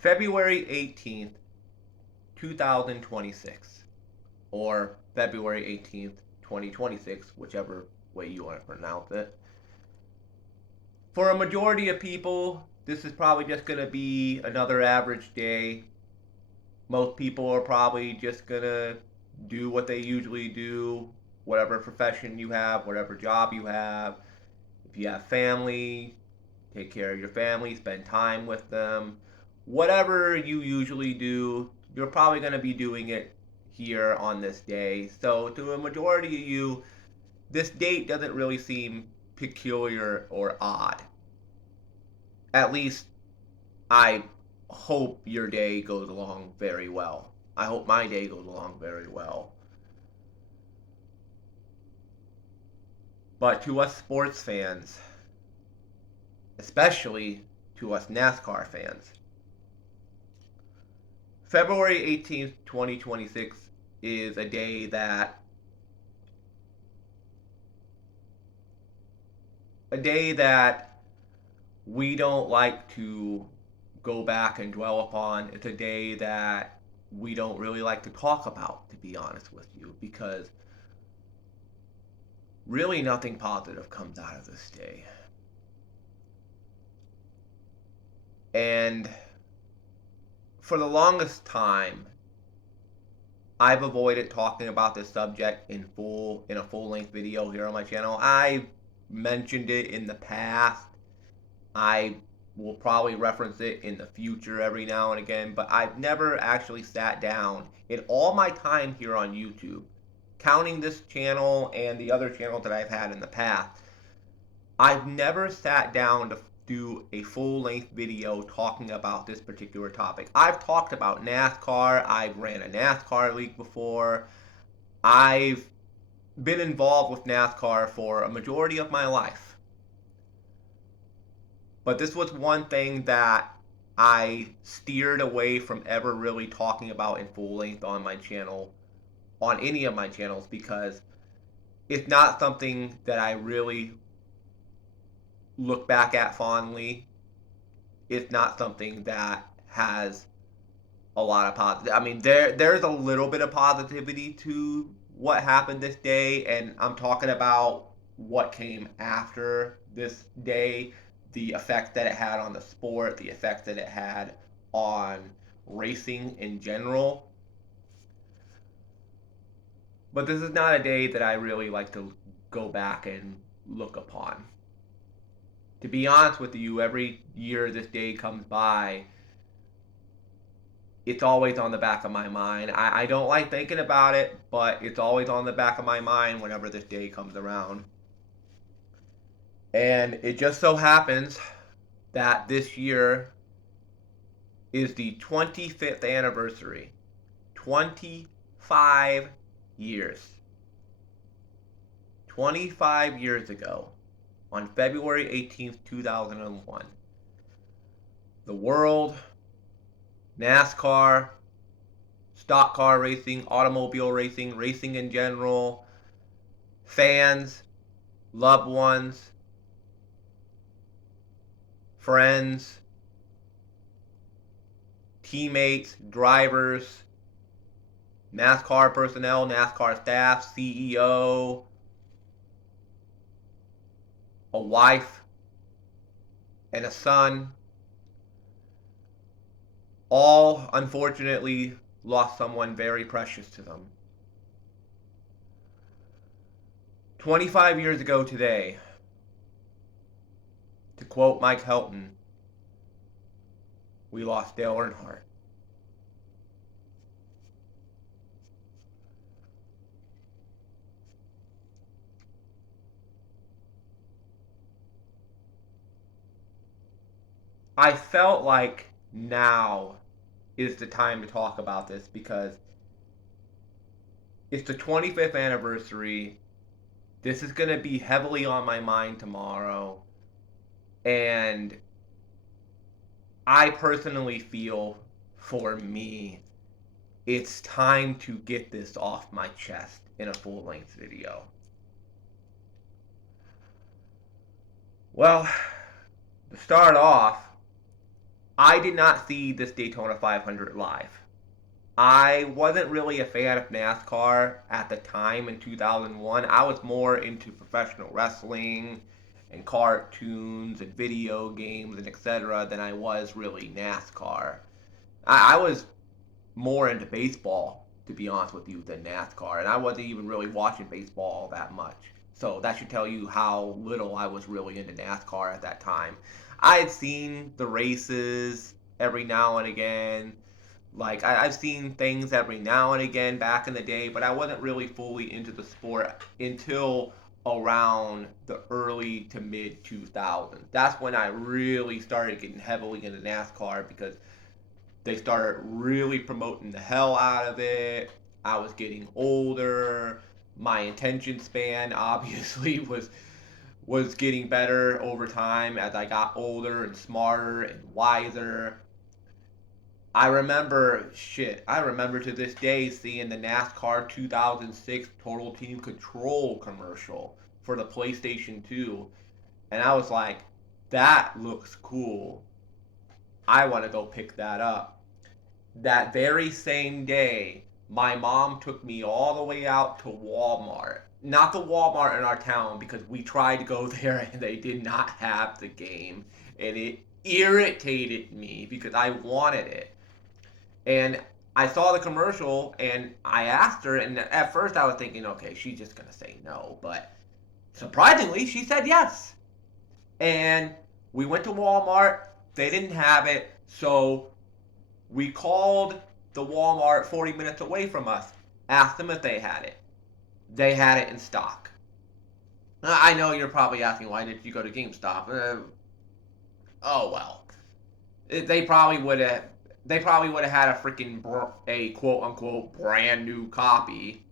February 18th, 2026, or February 18th, 2026, whichever way you want to pronounce it. For a majority of people, this is probably just going to be another average day. Most people are probably just going to do what they usually do, whatever profession you have, whatever job you have. If you have family, take care of your family, spend time with them. Whatever you usually do, you're probably going to be doing it here on this day. So, to a majority of you, this date doesn't really seem peculiar or odd. At least I hope your day goes along very well. I hope my day goes along very well. But to us sports fans, especially to us NASCAR fans, February 18th, 2026 is a day that we don't like to go back and dwell upon. It's a day that we don't really like to talk about, to be honest with you, because really nothing positive comes out of this day. And for the longest time, I've avoided talking about this subject in a full-length video here on my channel. I mentioned it in the past. I will probably reference it in the future every now and again, but I've never actually sat down in all my time here on YouTube, counting this channel and the other channels that I've had in the past. I've never sat down to do a full-length video talking about this particular topic. I've talked about NASCAR. I've ran a NASCAR league before. I've been involved with NASCAR for a majority of my life. But this was one thing that I steered away from ever really talking about in full length on my channel, on any of my channels, because it's not something that I really look back at fondly. It's not something that has a lot of positive. I mean, there's a little bit of positivity to what happened this day, and I'm talking about what came after this day, the effect that it had on the sport, the effect that it had on racing in general. But this is not a day that I really like to go back and look upon. To be honest with you, every year this day comes by, it's always on the back of my mind. I don't like thinking about it, but it's always on the back of my mind whenever this day comes around. And it just so happens that this year is the 25th anniversary. 25 years. 25 years ago, on February 18th, 2001, the world, NASCAR, stock car racing, automobile racing, racing in general, fans, loved ones, friends, teammates, drivers, NASCAR personnel, NASCAR staff, CEO, a wife, and a son, all unfortunately lost someone very precious to them. 25 years ago today, to quote Mike Helton, we lost Dale Earnhardt. I felt like now is the time to talk about this because it's the 25th anniversary. This is going to be heavily on my mind tomorrow. And I personally feel, for me, it's time to get this off my chest in a full-length video. Well, to start off, I did not see this Daytona 500 live. I wasn't really a fan of NASCAR at the time in 2001. I was more into professional wrestling and cartoons and video games and etc. than I was really NASCAR. I was more into baseball, to be honest with you, than NASCAR, and I wasn't even really watching baseball all that much. So that should tell you how little I was really into NASCAR at that time. I had seen the races every now and again. Like I've seen things every now and again back in the day, but I wasn't really fully into the sport until around the early to mid 2000s. That's when I really started getting heavily into NASCAR because they started really promoting the hell out of it. I was getting older. My attention span obviously was getting better over time as I got older and smarter and wiser. I remember to this day seeing the NASCAR 2006 Total Team Control commercial for the PlayStation 2. And I was like, that looks cool. I want to go pick that up. That very same day, my mom took me all the way out to Walmart. Not the Walmart in our town because we tried to go there and they did not have the game. And it irritated me because I wanted it. And I saw the commercial and I asked her, and at first I was thinking, okay, she's just gonna say no, but surprisingly, she said yes. And we went to Walmart, they didn't have it, so we called the Walmart 40 minutes away from us, asked them if they had it. They had it in stock. I know you're probably asking, why did you go to GameStop? Oh well. They probably would have had a freaking a quote unquote brand new copy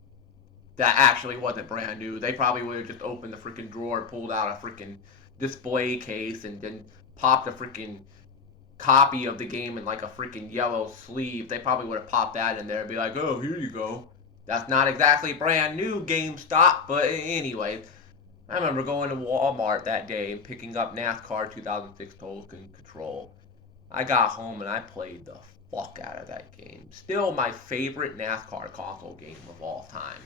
that actually wasn't brand new. They probably would have just opened the freaking drawer, pulled out a freaking display case, and then popped a freaking copy of the game in like a freaking yellow sleeve. They probably would have popped that in there and be like, oh, here you go. That's not exactly brand new, GameStop, but anyway. I remember going to Walmart that day and picking up NASCAR 2006 Total Control. I got home and I played the fuck out of that game. Still my favorite NASCAR console game of all time.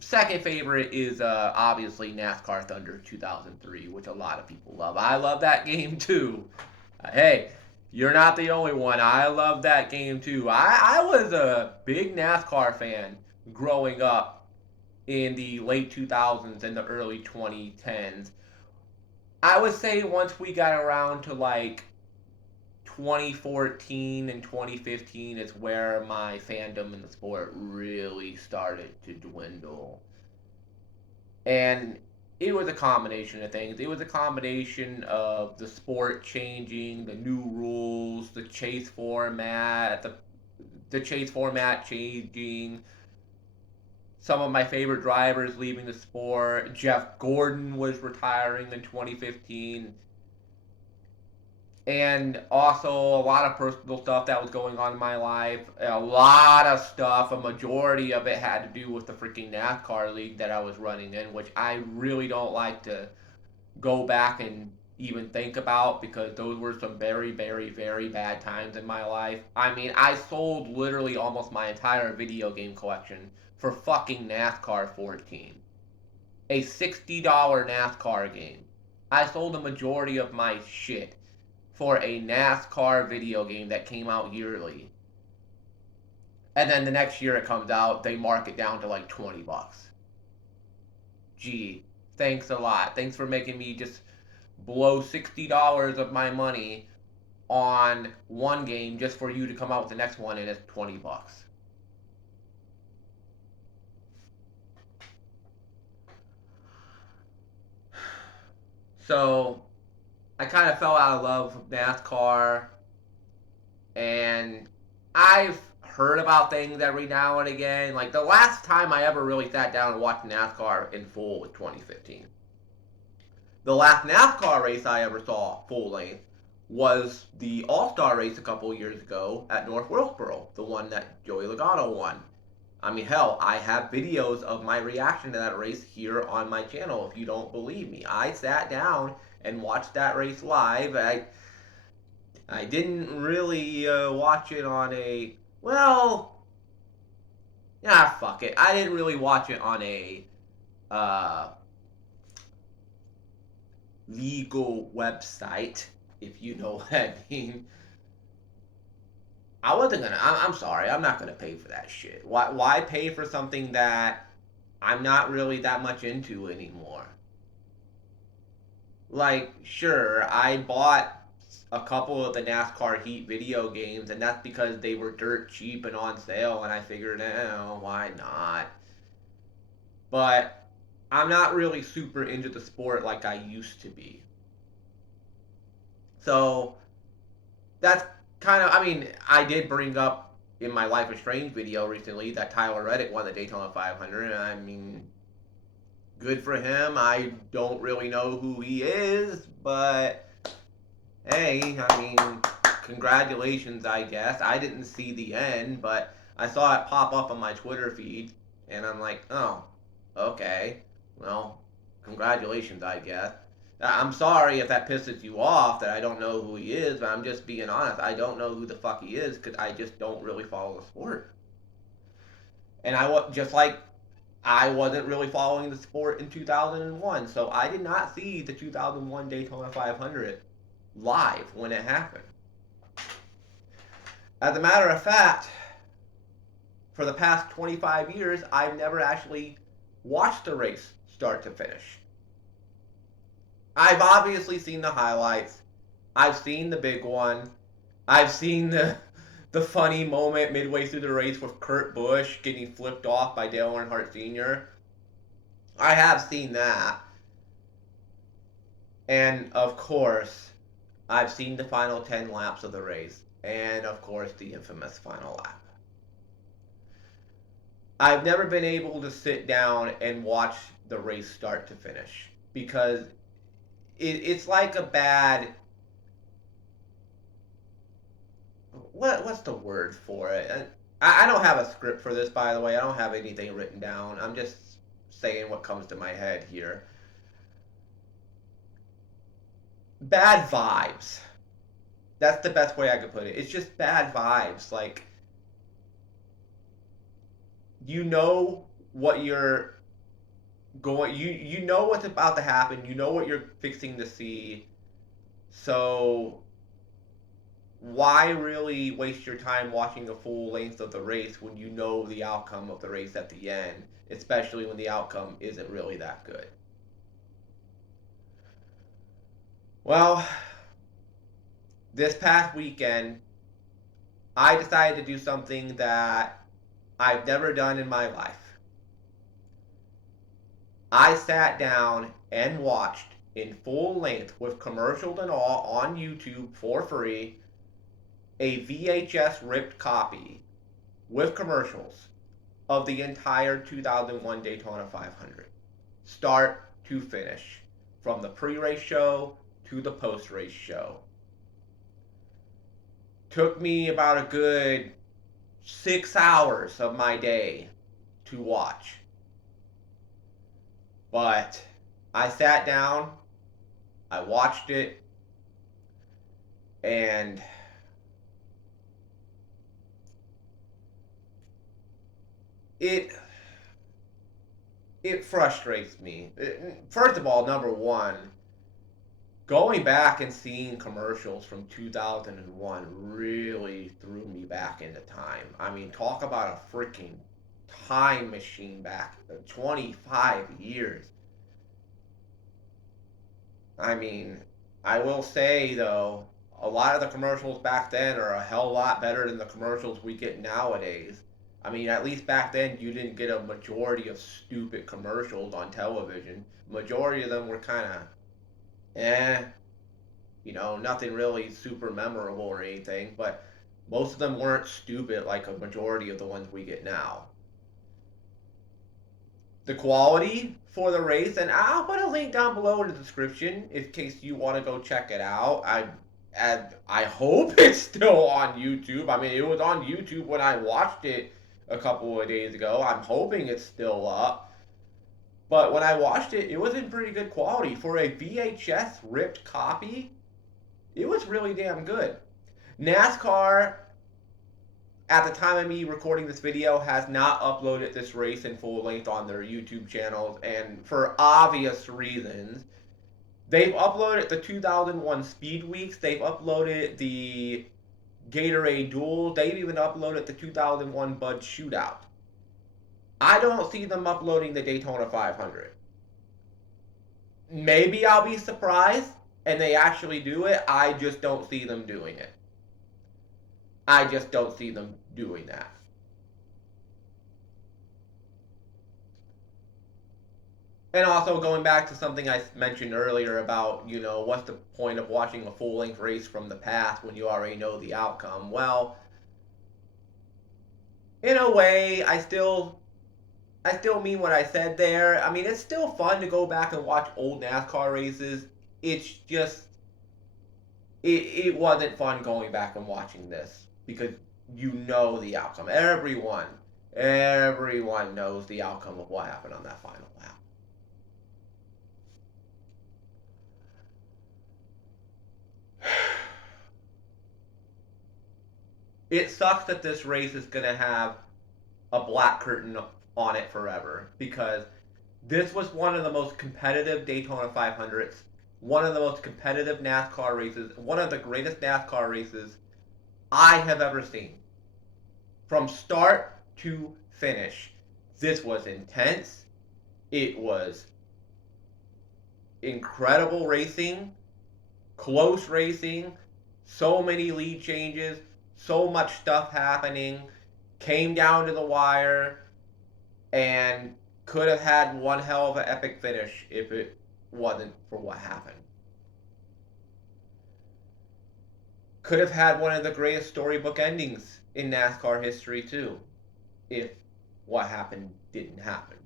Second favorite is obviously NASCAR Thunder 2003, which a lot of people love. I love that game too. Hey, you're not the only one. I love that game too. I was a big NASCAR fan growing up in the late 2000s and the early 2010s. I would say once we got around to like 2014 and 2015 is where my fandom in the sport really started to dwindle. And it was a combination of things. It was a combination of the sport changing, the new rules, the chase format changing, some of my favorite drivers leaving the sport. Jeff Gordon was retiring in 2015. And also a lot of personal stuff that was going on in my life. A lot of stuff, a majority of it had to do with the freaking NASCAR league that I was running in, which I really don't like to go back and even think about because those were some very, very, very bad times in my life. I mean, I sold literally almost my entire video game collection for fucking NASCAR 14. A $60 NASCAR game. I sold the majority of my shit for a NASCAR video game that came out yearly. And then the next year it comes out, they mark it down to like 20 bucks. Gee, thanks a lot. Thanks for making me just blow $60 of my money on one game just for you to come out with the next one and it's 20 bucks. So I kind of fell out of love with NASCAR, and I've heard about things every now and again. Like the last time I ever really sat down and watched NASCAR in full was 2015. The last NASCAR race I ever saw full length was the All-Star race a couple years ago at North Wilkesboro, the one that Joey Logano won. I mean, hell, I have videos of my reaction to that race here on my channel if you don't believe me. I sat down and watched that race live. I didn't really watch it on a. Well, yeah, fuck it. I didn't really watch it on a uh, legal website, if you know what I mean. I wasn't gonna. I'm sorry. I'm not gonna pay for that shit. Why pay for something that I'm not really that much into anymore? Like, sure, I bought a couple of the NASCAR Heat video games, and that's because they were dirt cheap and on sale, and I figured, why not? But I'm not really super into the sport like I used to be. So that's kind of, I mean, I did bring up in my Life is Strange video recently that Tyler Reddick won the Daytona 500, and I mean, good for him. I don't really know who he is, but hey, I mean, congratulations, I guess. I didn't see the end, but I saw it pop up on my Twitter feed, and I'm like, oh, okay. Well, congratulations, I guess. I'm sorry if that pisses you off that I don't know who he is, but I'm just being honest. I don't know who the fuck he is because I just don't really follow the sport. And just like I wasn't really following the sport in 2001, so I did not see the 2001 Daytona 500 live when it happened. As a matter of fact, for the past 25 years, I've never actually watched a race start to finish. I've obviously seen the highlights. I've seen the big one. I've seen the funny moment midway through the race with Kurt Busch getting flipped off by Dale Earnhardt Sr. I have seen that. And of course, I've seen the final 10 laps of the race. And of course, the infamous final lap. I've never been able to sit down and watch the race start to finish because it's like a bad. What's the word for it? I don't have a script for this, by the way. I don't have anything written down. I'm just saying what comes to my head here. Bad vibes. That's the best way I could put it. It's just bad vibes. Like, you know what you're going, you know what's about to happen. You know what you're fixing to see. So why really waste your time watching the full length of the race when you know the outcome of the race at the end, especially when the outcome isn't really that good? Well, this past weekend, I decided to do something that I've never done in my life. I sat down and watched in full length with commercials and all on YouTube for free a VHS ripped copy with commercials of the entire 2001 Daytona 500, start to finish, from the pre-race show to the post-race show. Took me about a good 6 hours of my day to watch. But I sat down, I watched it, and it frustrates me. First of all, number one, going back and seeing commercials from 2001 really threw me back into time. I mean, talk about a freaking time machine back 25 years. I mean, I will say though, a lot of the commercials back then are a hell lot better than the commercials we get nowadays. I mean, at least back then you didn't get a majority of stupid commercials on television. Majority of them were kind of eh, nothing really super memorable or anything, but most of them weren't stupid like a majority of the ones we get now. The quality for the race, and I'll put a link down below in the description in case you want to go check it out. I hope it's still on YouTube. I mean, it was on YouTube when I watched it a couple of days ago. I'm hoping it's still up. But when I watched it, it was in pretty good quality. For a VHS ripped copy, it was really damn good. NASCAR, at the time of me recording this video, has not uploaded this race in full length on their YouTube channels, and for obvious reasons. They've uploaded the 2001 Speed Weeks, they've uploaded the Gatorade Duel, they've even uploaded the 2001 Bud Shootout. I don't see them uploading the Daytona 500. Maybe I'll be surprised and they actually do it. I just don't see them doing it. I just don't see them doing that. And also going back to something I mentioned earlier about, what's the point of watching a full-length race from the past when you already know the outcome? Well, in a way, I still mean what I said there. I mean, it's still fun to go back and watch old NASCAR races. It's just it wasn't fun going back and watching this because you know the outcome. Everyone knows the outcome of what happened on that final lap. It sucks that this race is going to have a black curtain on it forever because this was one of the most competitive Daytona 500s, one of the most competitive NASCAR races, one of the greatest NASCAR races I have ever seen. From start to finish, this was intense. It was incredible racing, close racing, so many lead changes, so much stuff happening, came down to the wire, and could have had one hell of an epic finish if it wasn't for what happened. Could have had one of the greatest storybook endings in NASCAR history, too, if what happened didn't happen.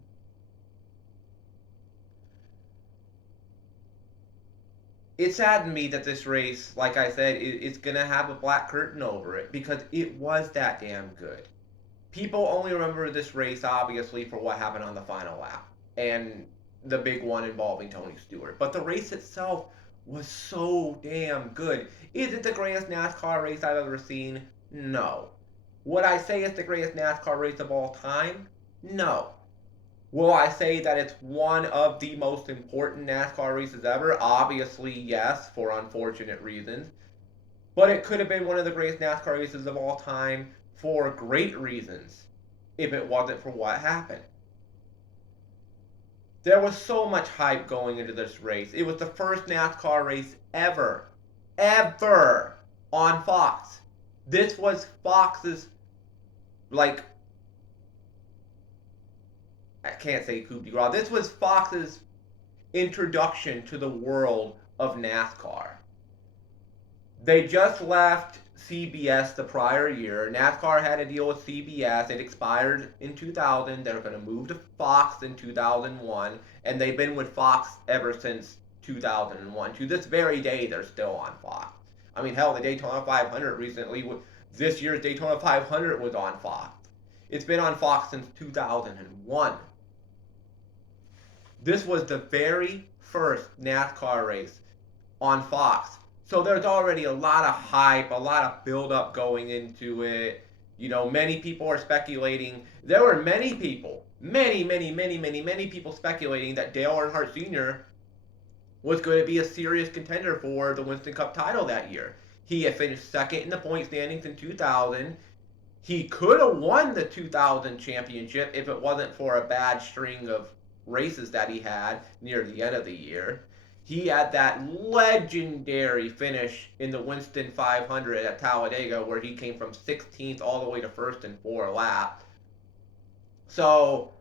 It saddened me that this race, like I said, it's going to have a black curtain over it because it was that damn good. People only remember this race, obviously, for what happened on the final lap and the big one involving Tony Stewart. But the race itself was so damn good. Is it the greatest NASCAR race I've ever seen? No. Would I say it's the greatest NASCAR race of all time? No. Will I say that it's one of the most important NASCAR races ever? Obviously, yes, for unfortunate reasons. But it could have been one of the greatest NASCAR races of all time for great reasons if it wasn't for what happened. There was so much hype going into this race. It was the first NASCAR race ever on Fox. This was Fox's, I can't say coup de grace. This was Fox's introduction to the world of NASCAR. They just left CBS the prior year. NASCAR had a deal with CBS. It expired in 2000. They were going to move to Fox in 2001, and they've been with Fox ever since 2001. To this very day, they're still on Fox. I mean, hell, the Daytona 500 recently, this year's Daytona 500 was on Fox. It's been on Fox since 2001. This was the very first NASCAR race on Fox. So there's already a lot of hype, a lot of build-up going into it. Many people are speculating. There were many people, many people speculating that Dale Earnhardt Sr. was going to be a serious contender for the Winston Cup title that year. He had finished second in the point standings in 2000. He could have won the 2000 championship if it wasn't for a bad string of races that he had near the end of the year. He had that legendary finish in the Winston 500 at Talladega where he came from 16th all the way to first in 4 laps. So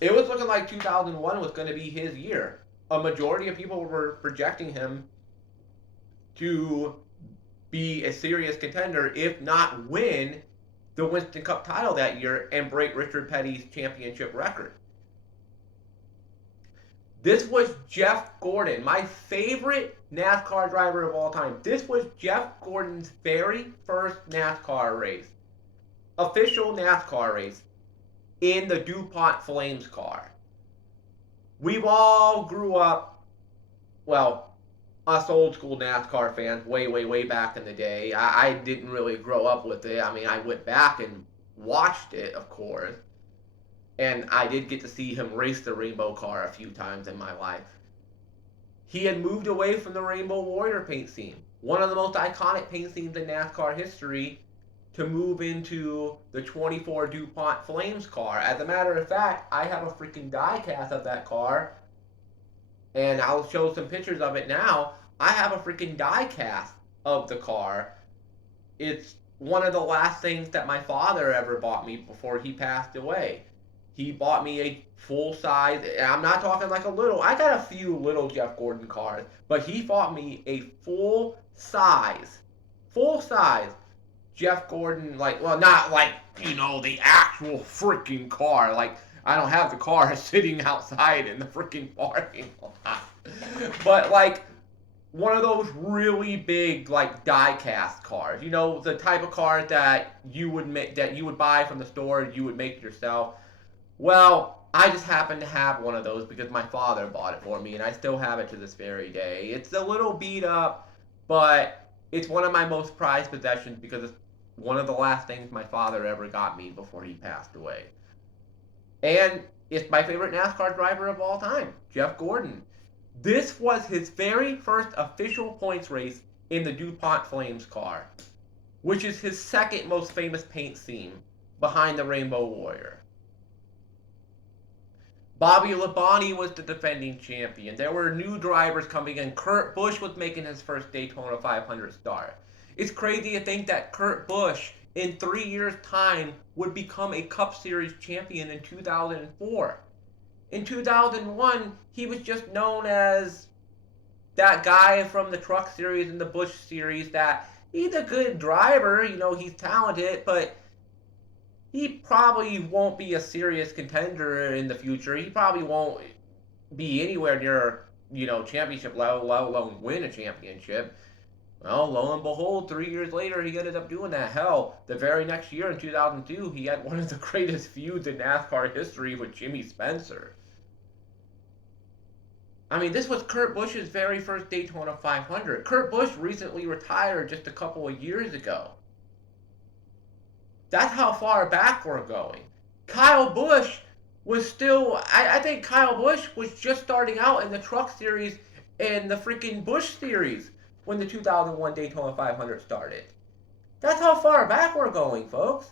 it was looking like 2001 was going to be his year. A majority of people were projecting him to be a serious contender, if not win the Winston Cup title that year and break Richard Petty's championship record. This was Jeff Gordon, my favorite NASCAR driver of all time. This was Jeff Gordon's very first NASCAR race, official NASCAR race, in the DuPont Flames car. We've all grew up, well, us old school NASCAR fans, way, way, way back in the day. I didn't really grow up with it. I mean, I went back and watched it, of course, and I did get to see him race the rainbow car a few times in my life. He had moved away from the Rainbow Warrior paint scheme, one of the most iconic paint schemes in NASCAR history, to move into the 24 DuPont Flames car. As a matter of fact, I have a freaking diecast of that car, and I'll show some pictures of it now. I have a freaking diecast of the car. It's one of the last things that my father ever bought me before he passed away. He bought me a full size. I'm not talking like a little. I got a few little Jeff Gordon cars, but he bought me a full size Jeff Gordon. Like, well, not like the actual freaking car. Like, I don't have the car sitting outside in the freaking parking lot, but like one of those really big like die-cast cars. The type of cars that you would buy from the store and you would make yourself. Well, I just happen to have one of those because my father bought it for me, and I still have it to this very day. It's a little beat up, but it's one of my most prized possessions because it's one of the last things my father ever got me before he passed away. And it's my favorite NASCAR driver of all time, Jeff Gordon. This was his very first official points race in the DuPont Flames car, which is his second most famous paint scheme behind the Rainbow Warrior. Bobby Labonte was the defending champion. There were new drivers coming in. Kurt Busch was making his first Daytona 500 start. It's crazy to think that Kurt Busch, in 3 years' time, would become a Cup Series champion in 2004. In 2001, he was just known as that guy from the Truck Series and the Busch Series that he's a good driver, he's talented, but he probably won't be a serious contender in the future. He probably won't be anywhere near, championship level, let alone win a championship. Well, lo and behold, 3 years later, he ended up doing that. Hell, the very next year in 2002, he had one of the greatest feuds in NASCAR history with Jimmy Spencer. I mean, this was Kurt Busch's very first Daytona 500. Kurt Busch recently retired just a couple of years ago. That's how far back we're going. Kyle Busch was still, I think Kyle Busch was just starting out in the Truck Series and the freaking Busch Series when the 2001 Daytona 500 started. That's how far back we're going, folks.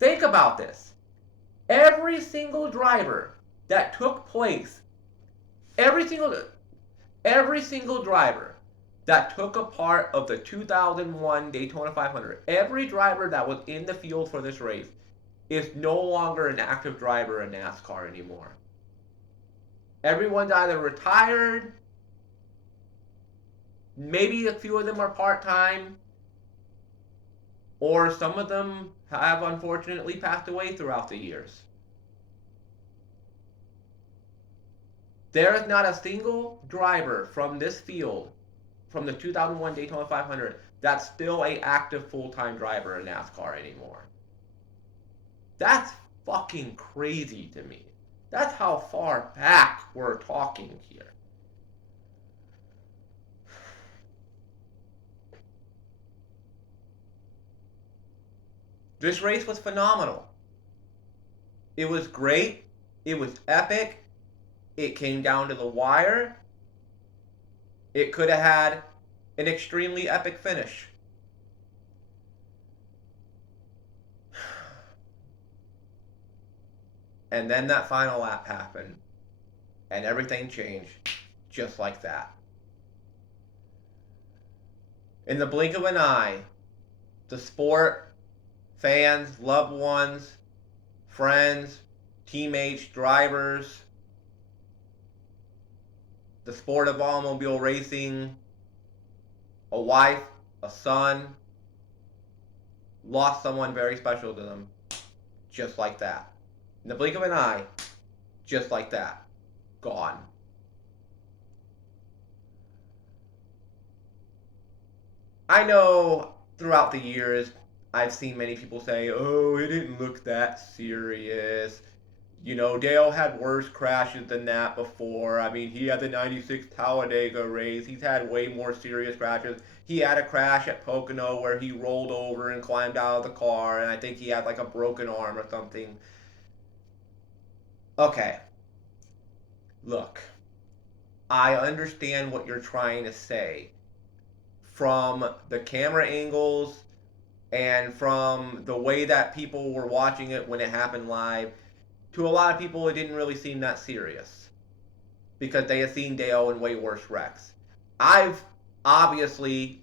Think about this. Every single driver that took place, every single driver that took a part of the 2001 Daytona 500, every driver that was in the field for this race is no longer an active driver in NASCAR anymore. Everyone's either retired, maybe a few of them are part-time, or some of them have unfortunately passed away throughout the years. There is not a single driver from this field, from the 2001 Daytona 500, that's still an active full-time driver in NASCAR anymore. That's fucking crazy to me. That's how far back we're talking here. This race was phenomenal. It was great. It was epic. It came down to the wire. It could have had an extremely epic finish. And then that final lap happened, and everything changed just like that. In the blink of an eye, the sport, fans, loved ones, friends, teammates, drivers, the sport of automobile racing, a wife, a son, lost someone very special to them, just like that. In the blink of an eye, just like that. Gone. I know throughout the years, I've seen many people say, oh, it didn't look that serious. Dale had worse crashes than that before. I mean, he had the 96 Talladega race. He's had way more serious crashes. He had a crash at Pocono where he rolled over and climbed out of the car, and I think he had like a broken arm or something. Okay, look, I understand what you're trying to say. From the camera angles and from the way that people were watching it when it happened live, to a lot of people, it didn't really seem that serious because they had seen Dale in way worse wrecks. I've obviously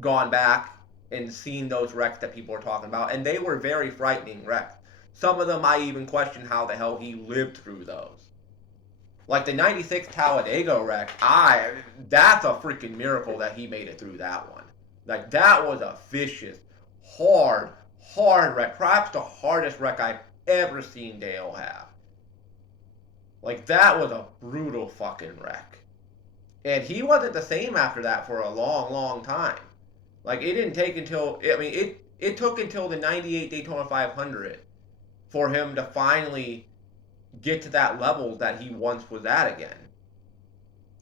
gone back and seen those wrecks that people are talking about, and they were very frightening wrecks. Some of them I even question how the hell he lived through those. Like the 96 Talladega wreck, that's a freaking miracle that he made it through that one. Like that was a vicious, hard, hard wreck. Perhaps the hardest wreck I've ever seen Dale have. Like that was a brutal fucking wreck. And he wasn't the same after that for a long, long time. Like it didn't take until it took until the 98 Daytona 500 for him to finally get to that level that he once was at again.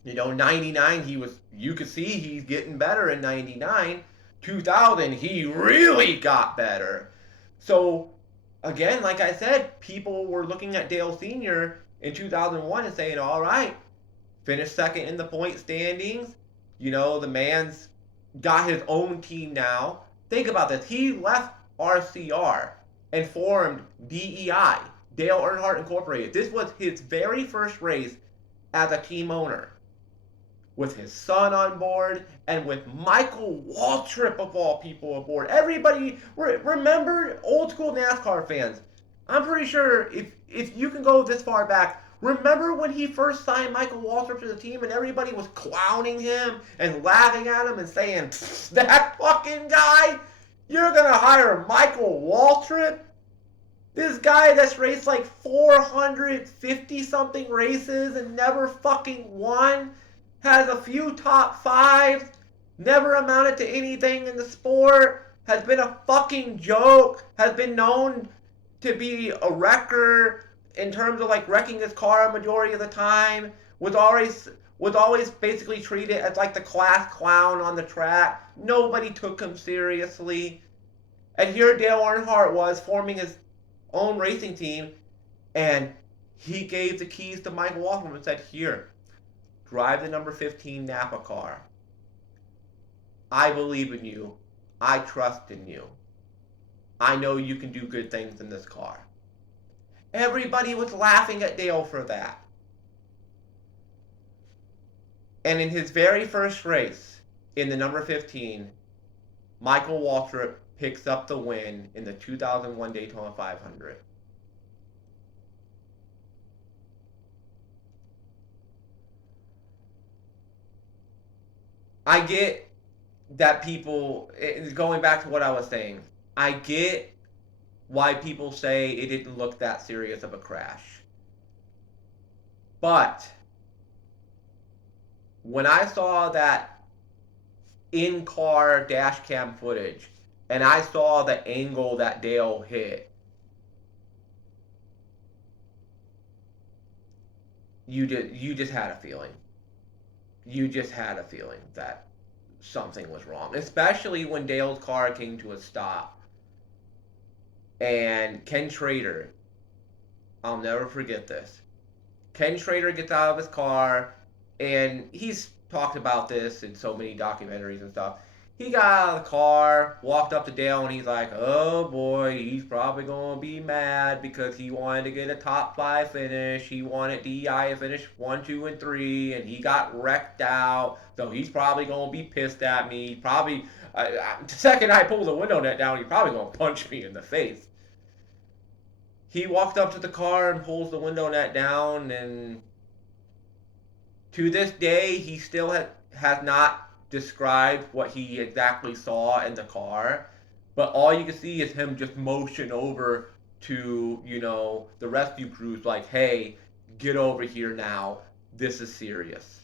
99 you could see he's getting better in 99. 2000 he really got better. So again, like I said, people were looking at Dale Sr. in 2001 and saying, all right, finished second in the point standings. The man's got his own team now. Think about this. He left RCR and formed DEI, Dale Earnhardt Incorporated. This was his very first race as a team owner, with his son on board and with Michael Waltrip of all people aboard. Everybody, remember, old school NASCAR fans, I'm pretty sure if you can go this far back, remember when he first signed Michael Waltrip to the team and everybody was clowning him and laughing at him and saying, that fucking guy? You're going to hire Michael Waltrip? This guy that's raced like 450 something races and never fucking won, has a few top fives, never amounted to anything in the sport, has been a fucking joke, has been known to be a wrecker in terms of like wrecking his car a majority of the time, was always basically treated as like the class clown on the track. Nobody took him seriously. And here Dale Earnhardt was forming his own racing team, and he gave the keys to Mike Waltrip and said, here, drive the number 15 Napa car. I believe in you. I trust in you. I know you can do good things in this car. Everybody was laughing at Dale for that. And in his very first race, in the number 15, Michael Waltrip picks up the win in the 2001 Daytona 500. I get that people, going back to what I was saying, I get why people say it didn't look that serious of a crash. But when I saw that in-car dash cam footage and I saw the angle that Dale hit, you just had a feeling. You just had a feeling that something was wrong, especially when Dale's car came to a stop. And Ken Schrader, I'll never forget this. Ken Schrader gets out of his car, and he's talked about this in so many documentaries and stuff. He got out of the car, walked up to Dale, and he's like, oh boy, he's probably going to be mad because he wanted to get a top 5 finish. He wanted DEI to finish 1, 2, and 3, and he got wrecked out. So he's probably going to be pissed at me. Probably, the second I pull the window net down, he's probably going to punch me in the face. He walked up to the car and pulls the window net down, and to this day, he still has not described what he exactly saw in the car, but all you can see is him just motion over to, the rescue crews like, hey, get over here now. This is serious.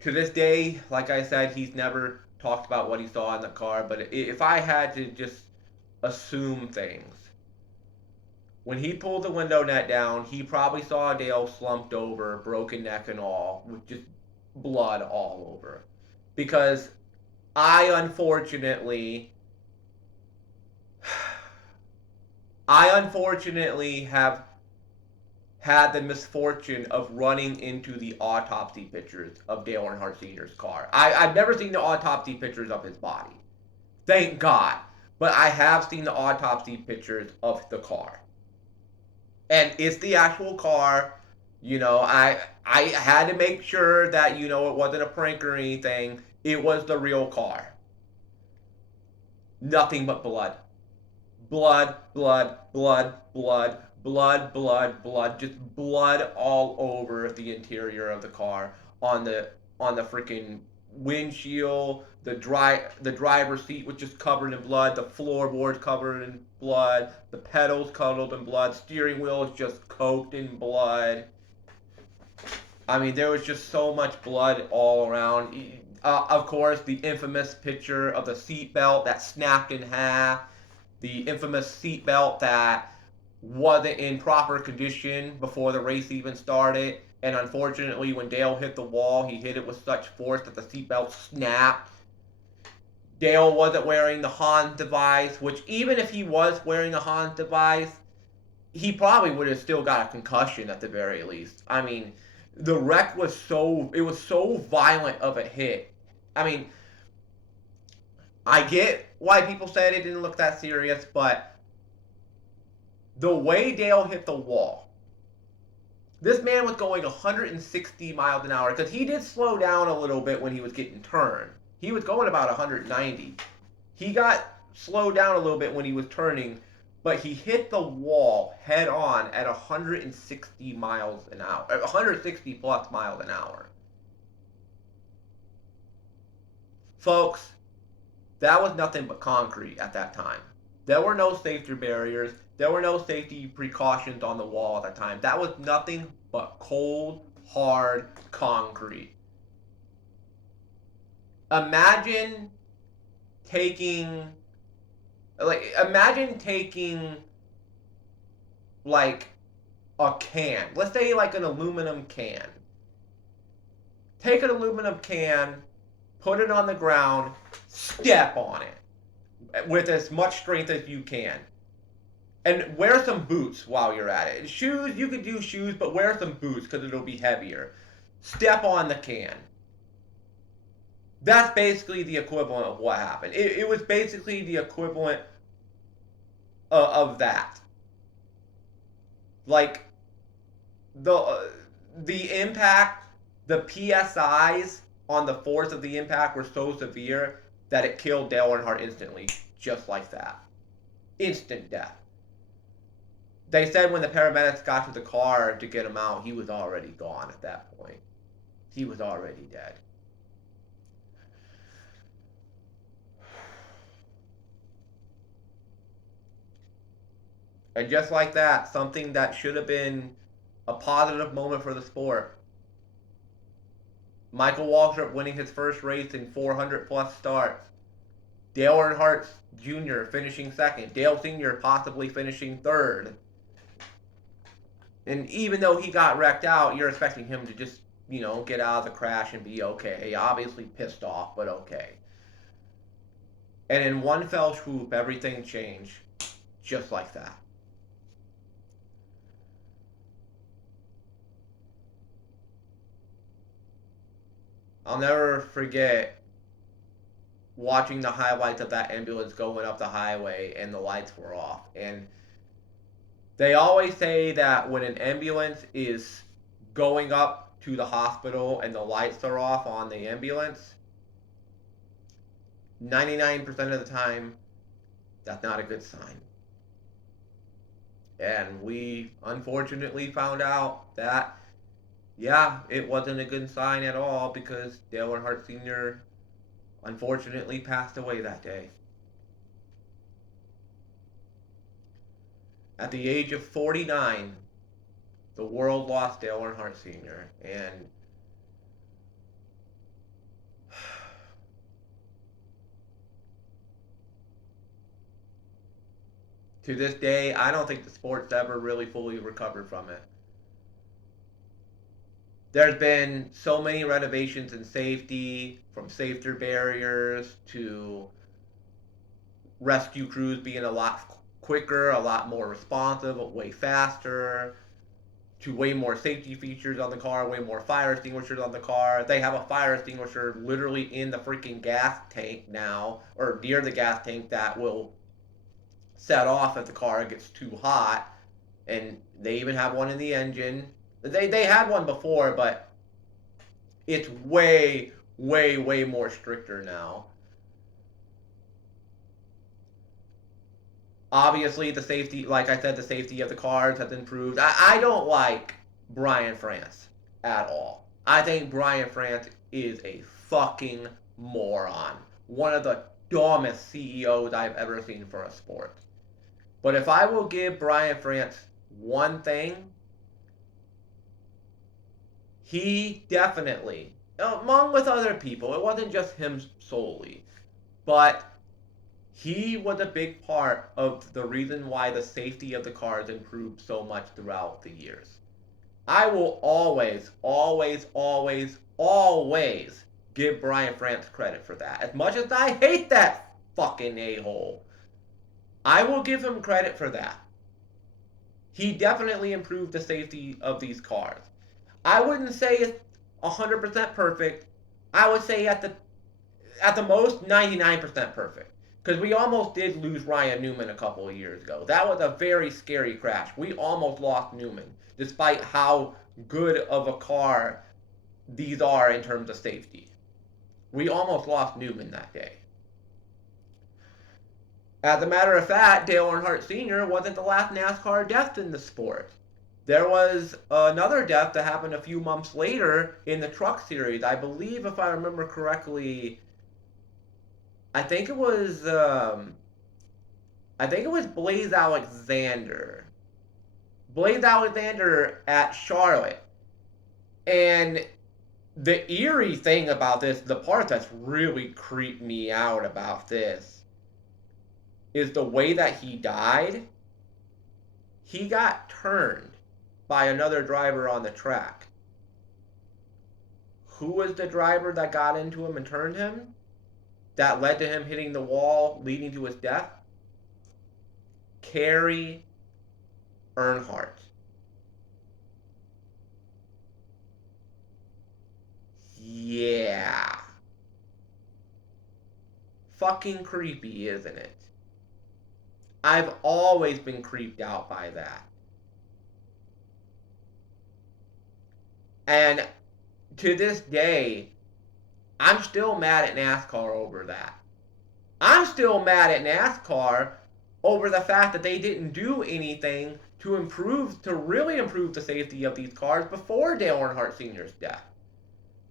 To this day, like I said, he's never talked about what he saw in the car, but if I had to just assume things, when he pulled the window net down, he probably saw Dale slumped over, broken neck and all, with just blood all over. Because I unfortunately, I unfortunately have had the misfortune of running into the autopsy pictures of Dale Earnhardt Sr.'s car. I've never seen the autopsy pictures of his body. Thank God. But I have seen the autopsy pictures of the car. And it's the actual car. I had to make sure that, it wasn't a prank or anything. It was the real car. Nothing but blood. Blood, blood, blood, blood, blood, blood, blood, just blood all over the interior of the car, on the freaking windshield, the driver's seat was just covered in blood, the floorboards covered in blood, the pedals covered in blood, steering wheel is just coated in blood. I mean, there was just so much blood all around. Of course, the infamous picture of the seatbelt that snapped in half, the infamous seatbelt that wasn't in proper condition before the race even started. And unfortunately, when Dale hit the wall, he hit it with such force that the seatbelt snapped. Dale wasn't wearing the Hans device, which even if he was wearing a Hans device, he probably would have still got a concussion at the very least. I mean, the wreck was so violent of a hit. I mean, I get why people said it didn't look that serious, but the way Dale hit the wall, this man was going 160 miles an hour because he did slow down a little bit when he was getting turned. He was going about 190. He got slowed down a little bit when he was turning, but he hit the wall head on at 160 miles an hour, 160 plus miles an hour. Folks, that was nothing but concrete at that time. There were no safety barriers. There were no safety precautions on the wall at that time. That was nothing but cold, hard concrete. Imagine taking, imagine taking like a can. Let's say like an aluminum can. Take an aluminum can, put it on the ground, step on it with as much strength as you can. And wear some boots while you're at it. Shoes, you could do shoes, but wear some boots because it'll be heavier. Step on the can. That's basically the equivalent of what happened. It was basically the equivalent of that. Like, the impact, the PSIs on the force of the impact were so severe that it killed Dale Earnhardt instantly, just like that. Instant death. They said when the paramedics got to the car to get him out, he was already gone at that point. He was already dead. And just like that, something that should have been a positive moment for the sport. Michael Waltrip winning his first race in 400 plus starts. Dale Earnhardt Jr. finishing second. Dale Sr. possibly finishing third. And even though he got wrecked out, you're expecting him to just, get out of the crash and be okay. Obviously pissed off, but okay. And in one fell swoop, everything changed. Just like that. I'll never forget watching the highlights of that ambulance going up the highway and the lights were off. And they always say that when an ambulance is going up to the hospital and the lights are off on the ambulance, 99% of the time, that's not a good sign. And we unfortunately found out that, yeah, it wasn't a good sign at all because Dale Earnhardt Sr. unfortunately passed away that day. At the age of 49, the world lost Dale Earnhardt Sr. And To this day, I don't think the sport's ever really fully recovered from it. There's been so many renovations in safety, from safety barriers to rescue crews being a lot quicker, a lot more responsive, way faster, to way more safety features on the car, way more fire extinguishers on the car. They have a fire extinguisher literally in the freaking gas tank now, or near the gas tank, that will set off if the car gets too hot. And they even have one in the engine. They had one before, but it's way more stricter now. Obviously, the safety, like I said, the safety of the cars has improved. I don't like Brian France at all. I think Brian France is a fucking moron. One of the dumbest CEOs I've ever seen for a sport. But if I will give Brian France one thing, he definitely, among with other people, it wasn't just him solely, but he was a big part of the reason why the safety of the cars improved so much throughout the years. I will always give Brian France credit for that. As much as I hate that fucking a-hole, I will give him credit for that. He definitely improved the safety of these cars. I wouldn't say it's 100% perfect. I would say at the most 99% perfect. Because we almost did lose Ryan Newman a couple of years ago. That was a very scary crash. We almost lost Newman, despite how good of a car these are in terms of safety. We almost lost Newman that day. As a matter of fact, Dale Earnhardt Sr. wasn't the last NASCAR death in the sport. There was another death that happened a few months later in the Truck Series. I believe, if I remember correctly, I think it was Blaze Alexander. Blaze Alexander at Charlotte. And the eerie thing about this, the part that's really creeped me out about this, is the way that he died. He got turned by another driver on the track. Who was the driver that got into him and turned him? That led to him hitting the wall, leading to his death? Kerry Earnhardt. Yeah. Fucking creepy, isn't it? I've always been creeped out by that. And to this day, I'm still mad at NASCAR over that. I'm still mad at NASCAR over the fact that they didn't do anything to really improve the safety of these cars before Dale Earnhardt Sr.'s death.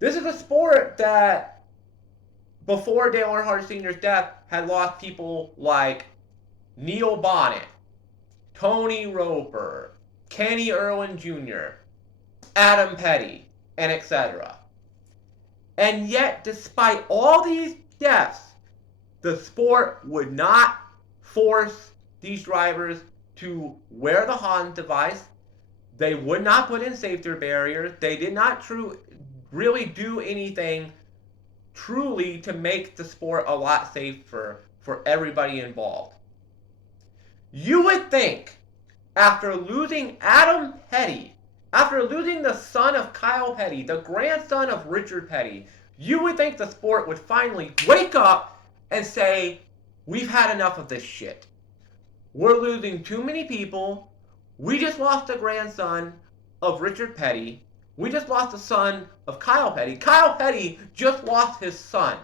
This is a sport that, before Dale Earnhardt Sr.'s death, had lost people like Neil Bonnet, Tony Roper, Kenny Irwin Jr., Adam Petty, and etc. And yet, despite all these deaths, the sport would not force these drivers to wear the HON device. They would not put in safety barriers. They did not really do anything truly to make the sport a lot safer for everybody involved. You would think, after losing Adam Petty, after losing the son of Kyle Petty, the grandson of Richard Petty, you would think the sport would finally wake up and say, we've had enough of this shit. We're losing too many people. We just lost the grandson of Richard Petty. We just lost the son of Kyle Petty. Kyle Petty just lost his son.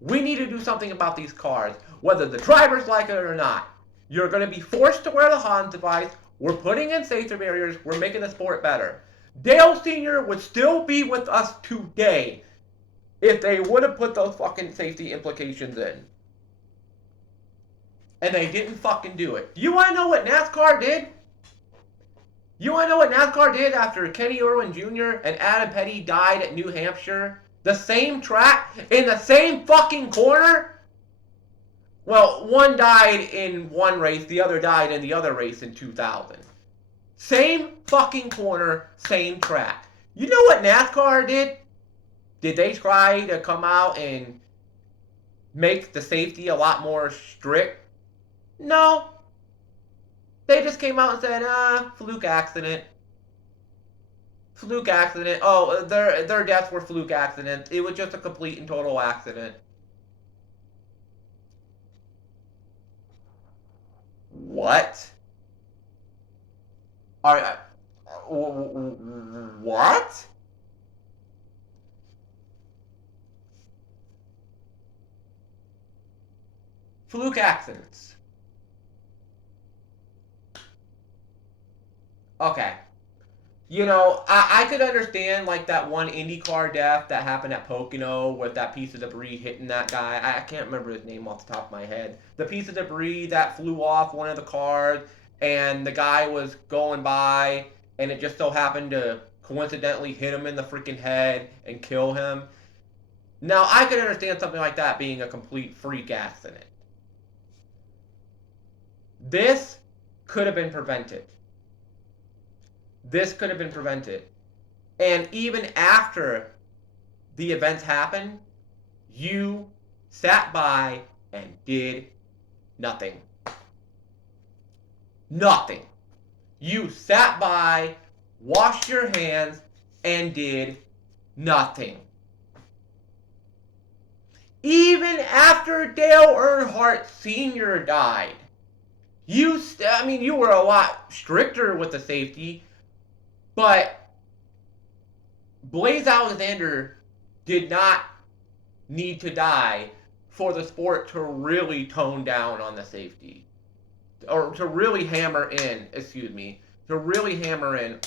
We need to do something about these cars, whether the drivers like it or not. You're going to be forced to wear the HON device. We're putting in safety barriers. We're making the sport better. Dale Sr. would still be with us today if they would have put those fucking safety implications in. And they didn't fucking do it. You want to know what NASCAR did? You want to know what NASCAR did after Kenny Irwin Jr. and Adam Petty died at New Hampshire? The same track, in the same fucking corner? Well, one died in one race, the other died in the other race in 2000. Same fucking corner, same track. You know what NASCAR did? Did they try to come out and make the safety a lot more strict? No. They just came out and said, fluke accident. Fluke accident. Oh, their deaths were fluke accidents. It was just a complete and total accident. What? Are what? Fluke accidents. Okay. You know, I could understand like that one IndyCar death that happened at Pocono with that piece of debris hitting that guy. I can't remember his name off the top of my head. The piece of debris that flew off one of the cars and the guy was going by and it just so happened to coincidentally hit him in the freaking head and kill him. Now, I could understand something like that being a complete freak accident. This could have been prevented. This could have been prevented. And even after the events happened, you sat by and did nothing. Nothing. You sat by, washed your hands, and did nothing. Even after Dale Earnhardt Sr. died, you were a lot stricter with the safety, but Blaze Alexander did not need to die for the sport to really tone down on the safety. Or to really hammer in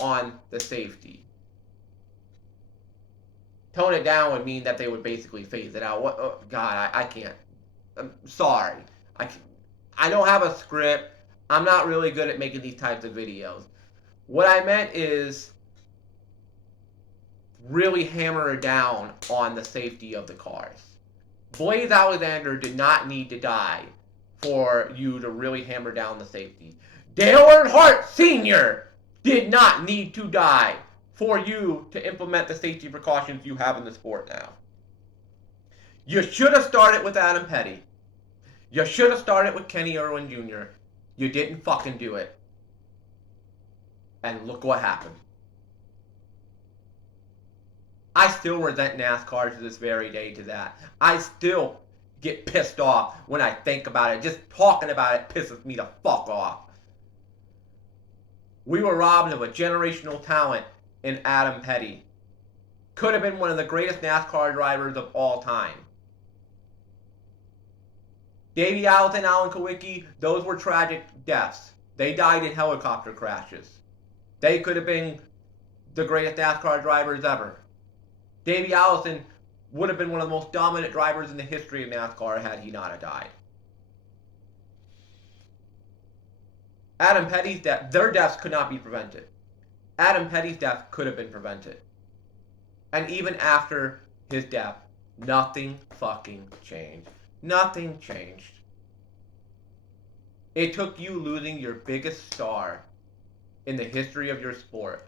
on the safety. Tone it down would mean that they would basically phase it out. What? Oh, God, I can't. I'm sorry. I don't have a script. I'm not really good at making these types of videos. What I meant is really hammer down on the safety of the cars. Blaze Alexander did not need to die for you to really hammer down the safety. Dale Earnhardt Sr. did not need to die for you to implement the safety precautions you have in the sport now. You should have started with Adam Petty. You should have started with Kenny Irwin Jr. You didn't fucking do it. And look what happened. I still resent NASCAR to this very day to that. I still get pissed off when I think about it. Just talking about it pisses me the fuck off. We were robbed of a generational talent in Adam Petty. Could have been one of the greatest NASCAR drivers of all time. Davey Allison, Alan Kawicki, those were tragic deaths. They died in helicopter crashes. They could have been the greatest NASCAR drivers ever. Davey Allison would have been one of the most dominant drivers in the history of NASCAR had he not have died. Adam Petty's death, their deaths could not be prevented. Adam Petty's death could have been prevented. And even after his death, nothing fucking changed. Nothing changed. It took you losing your biggest star in the history of your sport.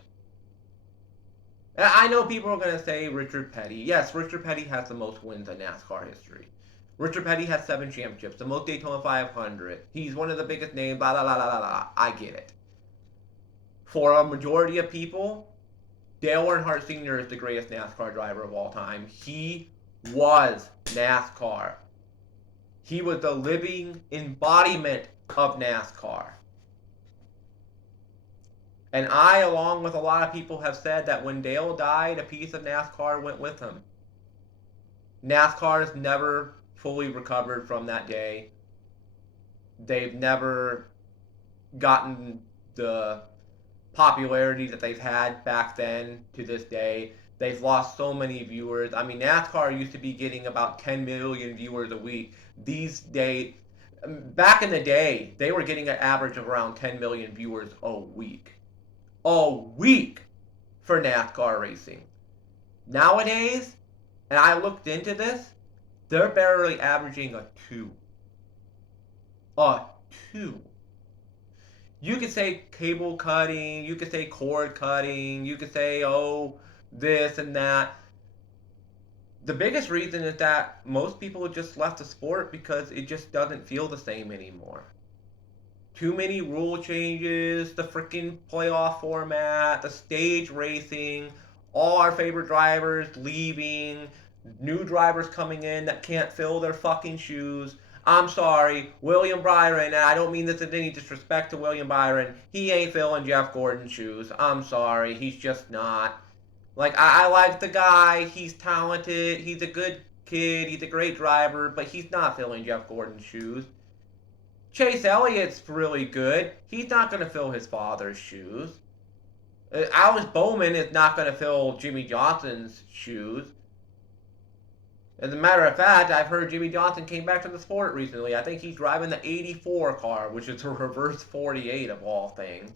And I know people are going to say Richard Petty. Yes, Richard Petty has the most wins in NASCAR history. Richard Petty has 7 championships, the most Daytona 500. He's one of the biggest names, blah, blah, blah, blah, blah. I get it. For a majority of people, Dale Earnhardt Sr. is the greatest NASCAR driver of all time. He was NASCAR. He was the living embodiment of NASCAR. And I, along with a lot of people, have said that when Dale died, a piece of NASCAR went with him. NASCAR has never fully recovered from that day. They've never gotten the popularity that they've had back then to this day. They've lost so many viewers. I mean, NASCAR used to be getting about 10 million viewers a week. These days, back in the day, they were getting an average of around 10 million viewers a week. A week for NASCAR racing. Nowadays, and I looked into this, they're barely averaging a 2. a two. You could say cable cutting, you could say cord cutting, you could say, oh, this and that. The biggest reason is that most people just left the sport because it just doesn't feel the same anymore. Too many rule changes, the freaking playoff format, the stage racing, all our favorite drivers leaving, new drivers coming in that can't fill their fucking shoes. I'm sorry, William Byron, and I don't mean this in any disrespect to William Byron, he ain't filling Jeff Gordon's shoes. I'm sorry, he's just not. Like, I like the guy, he's talented, he's a good kid, he's a great driver, but he's not filling Jeff Gordon's shoes. Chase Elliott's really good. He's not going to fill his father's shoes. Alex Bowman is not going to fill Jimmy Johnson's shoes. As a matter of fact, I've heard Jimmy Johnson came back to the sport recently. I think he's driving the 84 car, which is a reverse 48 of all things.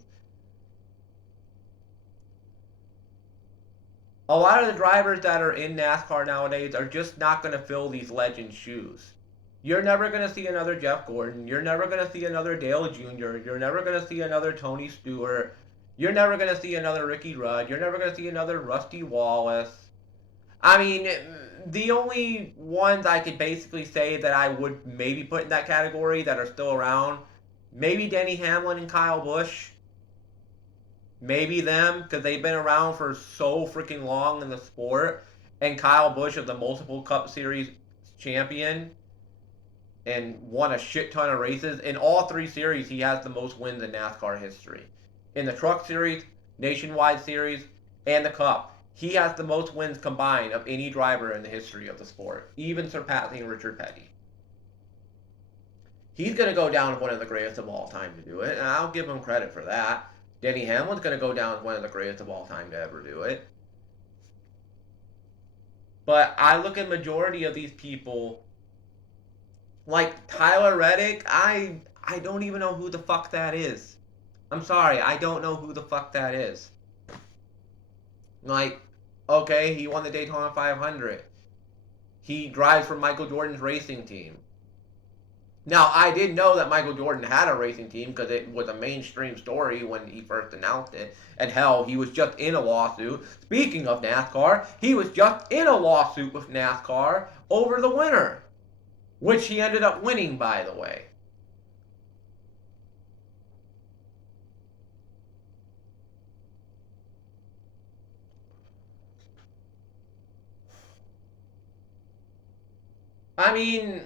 A lot of the drivers that are in NASCAR nowadays are just not going to fill these legend shoes. You're never going to see another Jeff Gordon. You're never going to see another Dale Jr. You're never going to see another Tony Stewart. You're never going to see another Ricky Rudd. You're never going to see another Rusty Wallace. I mean, the only ones I could basically say that I would maybe put in that category that are still around, maybe Denny Hamlin and Kyle Busch. Maybe them, because they've been around for so freaking long in the sport. And Kyle Busch is the multiple Cup Series champion and won a shit ton of races. In all three series, he has the most wins in NASCAR history. In the Truck Series, Nationwide Series, and the Cup, he has the most wins combined of any driver in the history of the sport, even surpassing Richard Petty. He's going to go down as one of the greatest of all time to do it, and I'll give him credit for that. Denny Hamlin's going to go down as one of the greatest of all time to ever do it. But I look at majority of these people, like Tyler Reddick, I don't even know who the fuck that is. I'm sorry, I don't know who the fuck that is. Like, okay, he won the Daytona 500. He drives for Michael Jordan's racing team. Now, I did know that Michael Jordan had a racing team because it was a mainstream story when he first announced it. And hell, he was just in a lawsuit. Speaking of NASCAR, he was just in a lawsuit with NASCAR over the winter, which he ended up winning, by the way. I mean,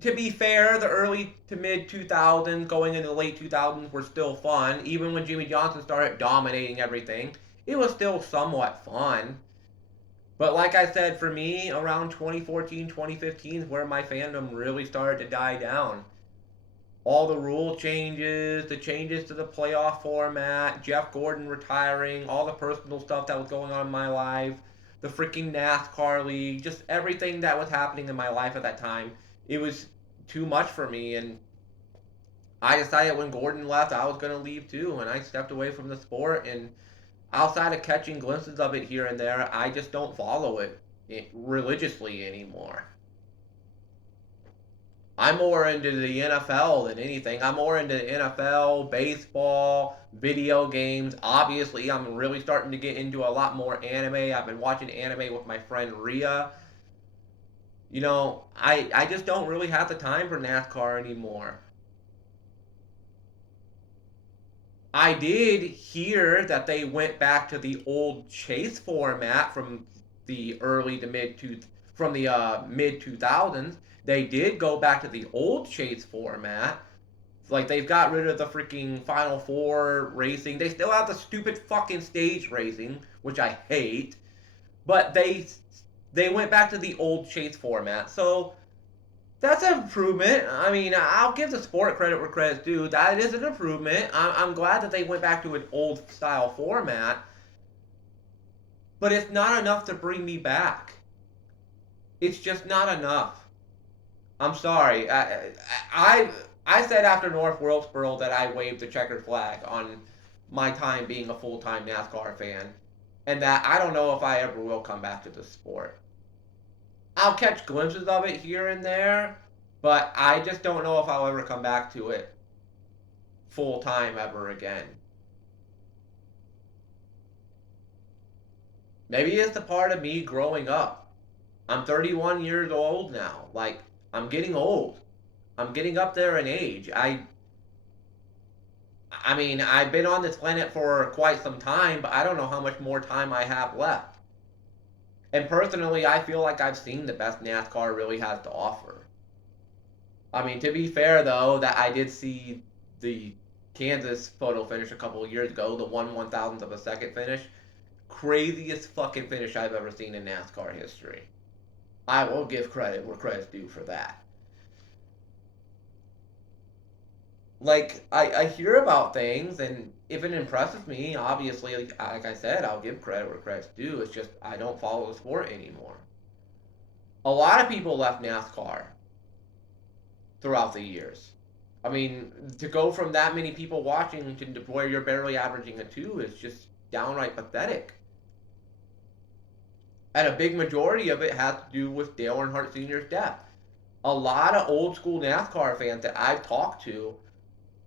to be fair, the early to mid 2000s, going into the late 2000s, were still fun. Even when Jimmy Johnson started dominating everything, it was still somewhat fun. But like I said, for me, around 2014, 2015 is where my fandom really started to die down. All the rule changes, the changes to the playoff format, Jeff Gordon retiring, all the personal stuff that was going on in my life, the freaking NASCAR league, just everything that was happening in my life at that time. It was too much for me, and I decided when Gordon left, I was going to leave too, and I stepped away from the sport. And outside of catching glimpses of it here and there, I just don't follow it religiously anymore. I'm more into the NFL than anything. I'm more into NFL, baseball, video games. Obviously, I'm really starting to get into a lot more anime. I've been watching anime with my friend Ria. You know, I just don't really have the time for NASCAR anymore. I did hear that they went back to the old chase format from the early to mid to from the mid 2000s. They did go back to the old chase format. Like they've got rid of the freaking Final Four racing. They still have the stupid fucking stage racing, which I hate. But they went back to the old chase format. So that's an improvement. I mean, I'll give the sport credit where credit's due. That is an improvement. I'm glad that they went back to an old style format, but it's not enough to bring me back. It's just not enough. I'm sorry. I said after North Wilkesboro that I waved the checkered flag on my time being a full time NASCAR fan, and that I don't know if I ever will come back to the sport. I'll catch glimpses of it here and there, But I just don't know if I'll ever come back to it full time ever again. Maybe it's a part of me growing up. I'm 31 years old now. Like, I'm getting old. I'm getting up there in age. I mean, I've been on this planet for quite some time, but I don't know how much more time I have left. And personally, I feel like I've seen the best NASCAR really has to offer. I mean, to be fair though, that I did see the Kansas photo finish a couple of years ago, the 1/1000th of a second finish. Craziest fucking finish I've ever seen in NASCAR history. I will give credit where credit's due for that. Like, I hear about things, and if it impresses me, obviously, like I said, I'll give credit where credit's due. It's just I don't follow the sport anymore. A lot of people left NASCAR throughout the years. I mean, to go from that many people watching to where you're barely averaging a two is just downright pathetic. And a big majority of it has to do with Dale Earnhardt Sr.'s death. A lot of old school NASCAR fans that I've talked to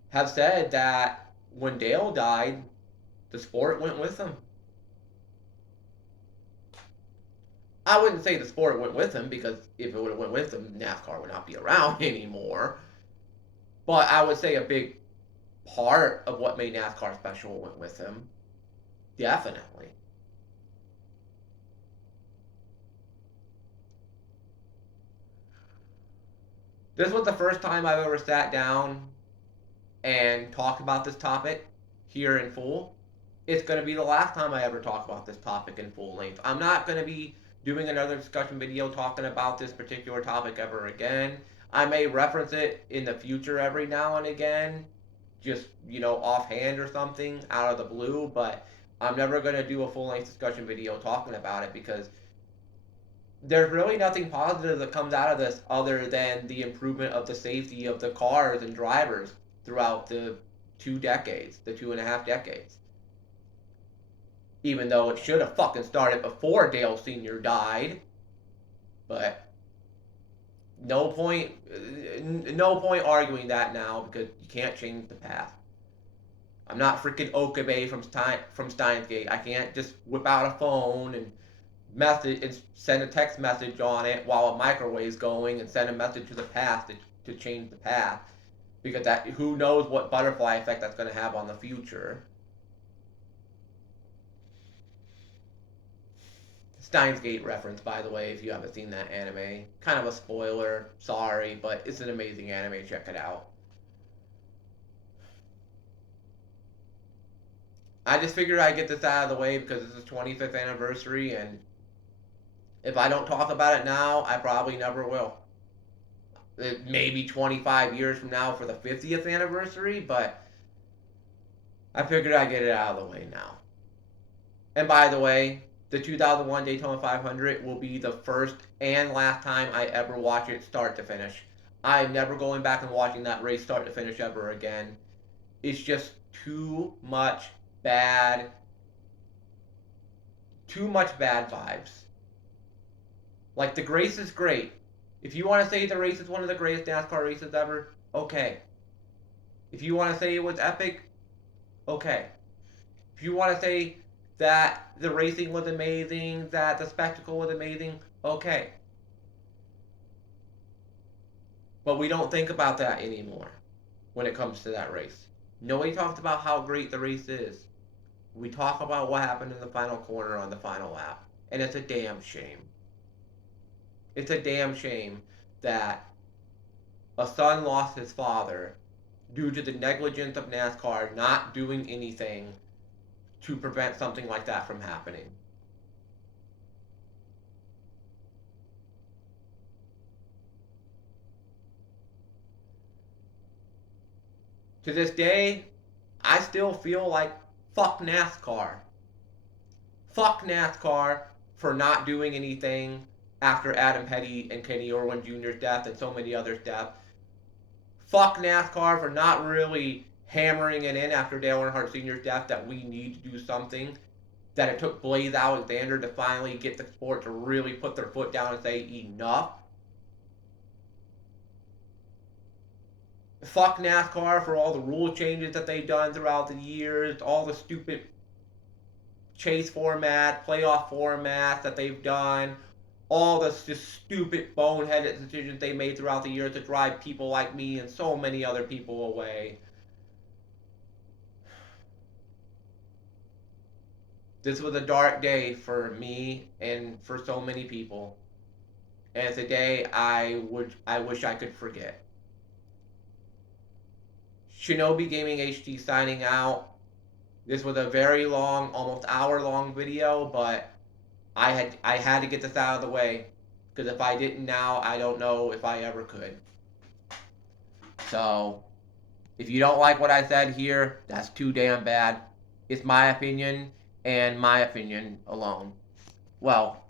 have said that when Dale died, the sport went with him. I wouldn't say the sport went with him because if it would have went with him, NASCAR would not be around anymore. But I would say a big part of what made NASCAR special went with him. Definitely. This was the first time I've ever sat down and talked about this topic here in full. It's going to be the last time I ever talk about this topic in full length. I'm not going to be doing another discussion video talking about this particular topic ever again. I may reference it in the future every now and again, just, offhand or something out of the blue, but I'm never going to do a full length discussion video talking about it because there's really nothing positive that comes out of this other than the improvement of the safety of the cars and drivers throughout the 2 decades, the 2.5 decades. Even though it should have fucking started before Dale Sr. died. But no point arguing that now because you can't change the past. I'm not freaking Okabe from Steins Gate. I can't just whip out a phone and message and send a text message on it while a microwave's going and send a message to the past to change the past because that who knows what butterfly effect that's going to have on the future. Steins Gate reference, by the way, if you haven't seen that anime. Kind of a spoiler, sorry, but it's an amazing anime. Check it out. I just figured I'd get this out of the way because it's the 25th anniversary, and if I don't talk about it now, I probably never will. It may be 25 years from now for the 50th anniversary, but I figured I'd get it out of the way now. And by the way, the 2001 Daytona 500 will be the first and last time I ever watch it start to finish. I'm never going back and watching that race start to finish ever again. It's just too much bad vibes. Like, the race is great. If you want to say the race is one of the greatest NASCAR races ever, okay. If you want to say it was epic, okay. If you want to say that the racing was amazing, that the spectacle was amazing, okay. But we don't think about that anymore when it comes to that race. Nobody talks about how great the race is. We talk about what happened in the final corner on the final lap. And it's a damn shame. It's a damn shame that a son lost his father due to the negligence of NASCAR not doing anything to prevent something like that from happening. To this day, I still feel like fuck NASCAR. Fuck NASCAR for not doing anything after Adam Petty and Kenny Irwin Jr.'s death and so many others' death. Fuck NASCAR for not really hammering it in after Dale Earnhardt Sr.'s death that we need to do something. That it took Blaze Alexander to finally get the sport to really put their foot down and say enough. fuck NASCAR for all the rule changes that they've done throughout the years, all the stupid chase format, playoff format that they've done, all the just stupid boneheaded decisions they made throughout the years to drive people like me and so many other people away. This was a dark day for me and for so many people. And it's a day I wish I could forget. Shinobi Gaming HD signing out. This was a very long, almost hour-long video, but I had to get this out of the way because if I didn't now, I don't know if I ever could. So, if you don't like what I said here, that's too damn bad. It's my opinion and my opinion alone. Well,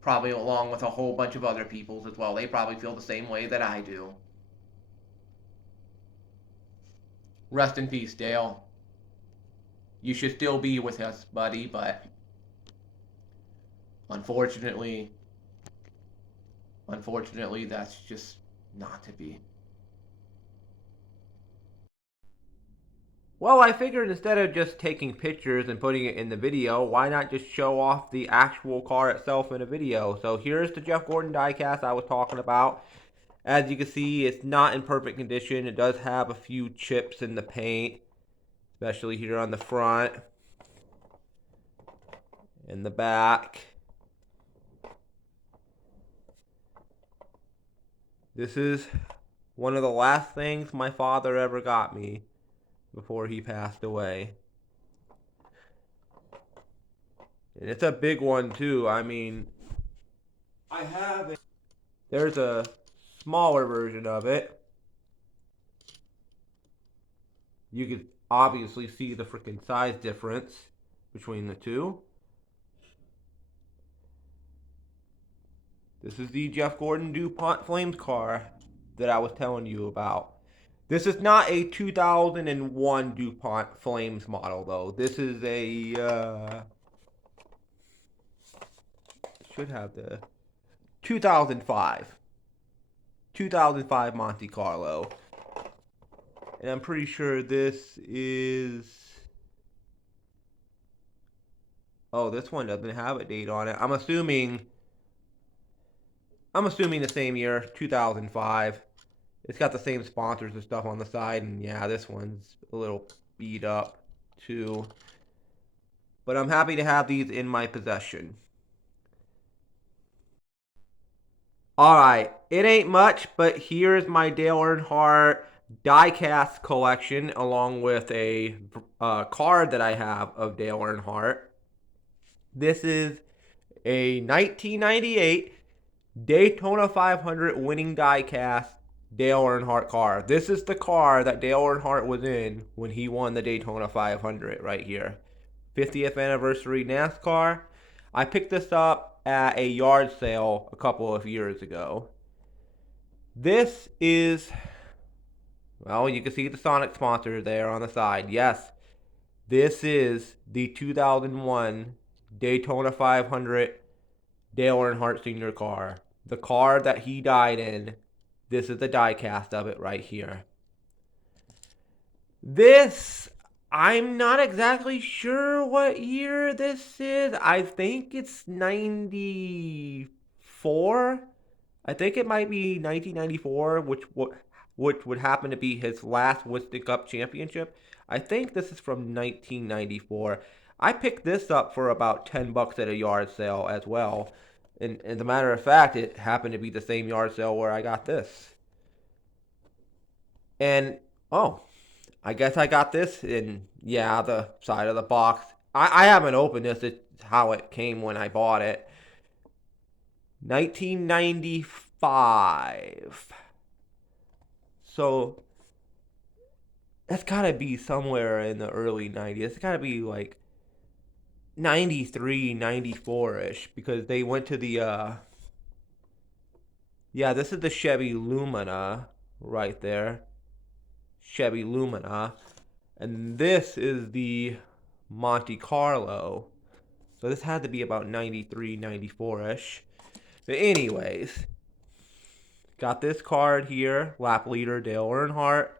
probably along with a whole bunch of other people's as well. They probably feel the same way that I do. Rest in peace, Dale. You should still be with us, buddy, but unfortunately, that's just not to be. Well, I figured instead of just taking pictures and putting it in the video, why not just show off the actual car itself in a video? So here's the Jeff Gordon diecast I was talking about. As you can see, it's not in perfect condition. It does have a few chips in the paint, especially here on the front and the back. This is one of the last things my father ever got me before he passed away. And it's a big one too. I mean, I have it. There's a smaller version of it. You could obviously see the freaking size difference between the two. This is the Jeff Gordon DuPont Flames car that I was telling you about. This is not a 2001 DuPont Flames model, though. This is a, should have the 2005. 2005 Monte Carlo. And I'm pretty sure this is... Oh, this one doesn't have a date on it. I'm assuming the same year, 2005. It's got the same sponsors and stuff on the side, and yeah, this one's a little beat up too. But I'm happy to have these in my possession. Alright, it ain't much, but here's my Dale Earnhardt diecast collection, along with a card that I have of Dale Earnhardt. This is a 1998 Daytona 500 winning diecast Dale Earnhardt car. This is the car that Dale Earnhardt was in when he won the Daytona 500 right here. 50th anniversary NASCAR. I picked this up at a yard sale a couple of years ago. This is, well, you can see the Sonic sponsor there on the side. Yes, this is the 2001 Daytona 500 Dale Earnhardt Sr. car. The car that he died in. This is the diecast of it right here. This, I'm not exactly sure what year this is. I think it's 94. I think it might be 1994, which would happen to be his last Winston Cup championship. I think this is from 1994. I picked this up for about 10 bucks at a yard sale as well. And as a matter of fact, it happened to be the same yard sale where I got this. And, oh, I guess I got this in, yeah, the side of the box. I haven't opened this. It's how it came when I bought it. 1995. So, that's gotta be somewhere in the early 90s. It's gotta be like 93, 94-ish, because they went to the, yeah, this is the Chevy Lumina right there. Chevy Lumina. And this is the Monte Carlo. So this had to be about 93, 94-ish. But anyways, got this card here, lap leader Dale Earnhardt.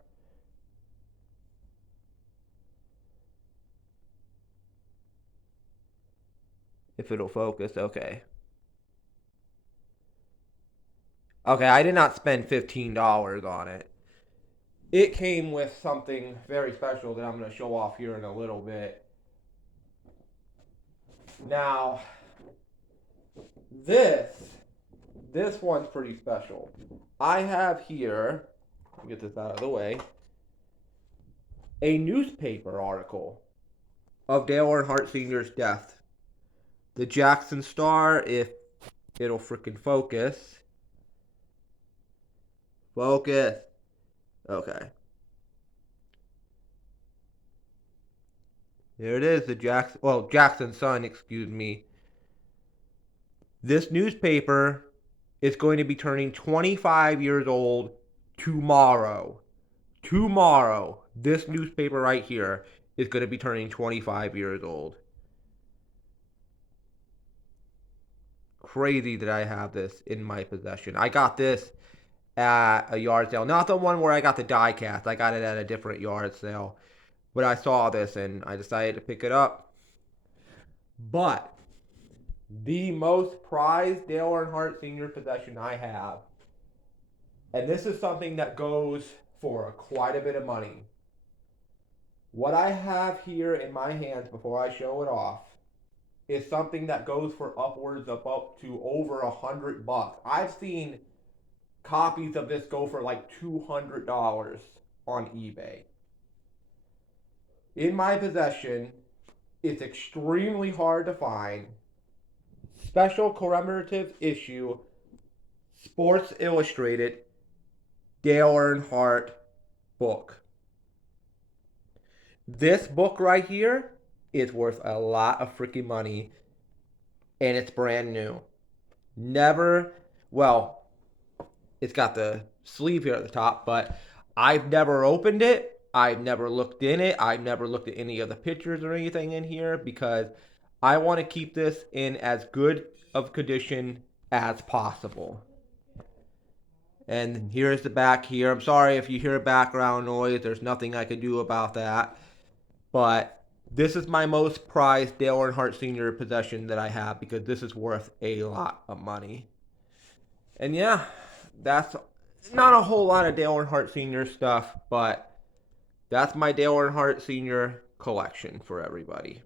If it'll focus, okay. Okay, I did not spend $15 on it. It came with something very special that I'm going to show off here in a little bit. Now, this this one's pretty special. I have here, let me get this out of the way, a newspaper article of Dale Earnhardt Sr.'s death. The Jackson Star, if it'll freaking focus. Focus. Okay. There it is, the Jackson's son, excuse me. This newspaper is going to be turning 25 years old tomorrow. Tomorrow, this newspaper right here is going to be turning 25 years old. Crazy that I have this in my possession. I got this at a yard sale. Not the one where I got the die cast. I got it at a different yard sale. But I saw this and I decided to pick it up. But the most prized Dale Earnhardt Sr. possession I have, and this is something that goes for quite a bit of money. What I have here in my hands before I show it off is something that goes for upwards of up to over $100. I've seen copies of this go for like $200 on eBay. In my possession, it's extremely hard to find. Special commemorative issue, Sports Illustrated, Dale Earnhardt book. This book right here is worth a lot of freaking money, and it's brand new. Never, well, it's got the sleeve here at the top, but I've never opened it. I've never looked in it. I've never looked at any of the pictures or anything in here because I want to keep this in as good of condition as possible. And here's the back here. I'm sorry if you hear background noise. There's nothing I can do about that. But this is my most prized Dale Earnhardt Sr. possession that I have because this is worth a lot of money. And yeah, that's not a whole lot of Dale Earnhardt Sr. stuff, but that's my Dale Earnhardt Sr. collection for everybody.